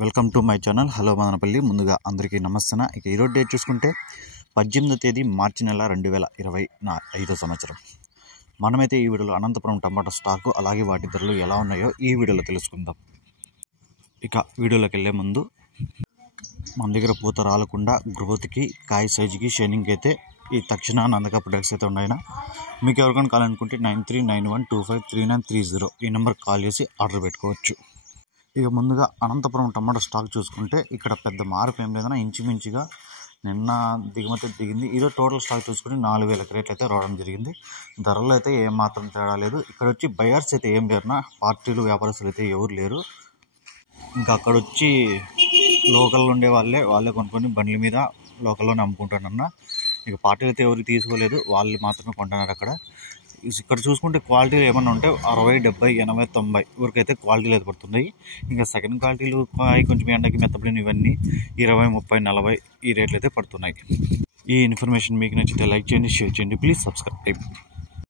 Welcome to my channel. Hello Madanapalle. ముందుగా అందరికీ నమస్తే. ఇక ఈరోజు డేట్ చూసుకుంటే 18వ తేదీ మార్చి నెల 2025 సంవత్సరం. మనమైతే ఈ వీడియోలో అనంతపురం టమాటా స్టాకు అలాగే వాటి ధరలు ఎలా ఉన్నాయో ఈ వీడియోలో తెలుసుకుందాం. ఇక వీడియోలోకి వెళ్ళే ముందు మన దగ్గర పూత రాలకుండా గ్రోత్కి, కాయ సైజుకి, షైనింగ్కి అయితే ఈ తక్షణ నందక ప్రొడక్ట్స్ అయితే ఉన్నాయినా. మీకు ఎవరికైనా కావాలనుకుంటే 9391253930 ఈ నెంబర్ కాల్ చేసి ఆర్డర్ పెట్టుకోవచ్చు. ఇక ముందుగా అనంతపురం టమాటా స్టాక్ చూసుకుంటే ఇక్కడ పెద్ద మార్పు ఏం లేదన్నా, ఇంచుమించుగా నిన్న దిగుమతి దిగింది. ఈరోజు టోటల్ స్టాక్ చూసుకుంటే 4000 క్రేట్లు అయితే రావడం జరిగింది. ధరలు అయితే ఏమాత్రం తేడా లేదు. ఇక్కడ వచ్చి బయర్స్ అయితే ఏం లేరునా, పార్టీలు వ్యాపారస్తులు అయితే ఎవరు లేరు. ఇంకా అక్కడ వచ్చి లోకల్లో ఉండే వాళ్ళే కొనుక్కొని బండ్ల మీద లోకల్లోనే అమ్ముకుంటారన్న. ఇక పార్టీలు అయితే ఎవరు తీసుకోలేదు, వాళ్ళు మాత్రమే కొంటున్నారు అక్కడ. ఇక్కడ చూసుకుంటే క్వాలిటీలు ఏమన్నా ఉంటే 60, 70, 80, 90 వరకైతే క్వాలిటీలు అయితే పడుతున్నాయి. ఇంకా సెకండ్ క్వాలిటీలు కొంచెం ఎండకి మెత్తబడిన ఇవన్నీ 20, 30, 40 ఈ రేట్లు అయితే పడుతున్నాయి. ఈ ఇన్ఫర్మేషన్ మీకు నచ్చితే లైక్ చేయండి, షేర్ చేయండి, ప్లీజ్ సబ్స్క్రైబ్.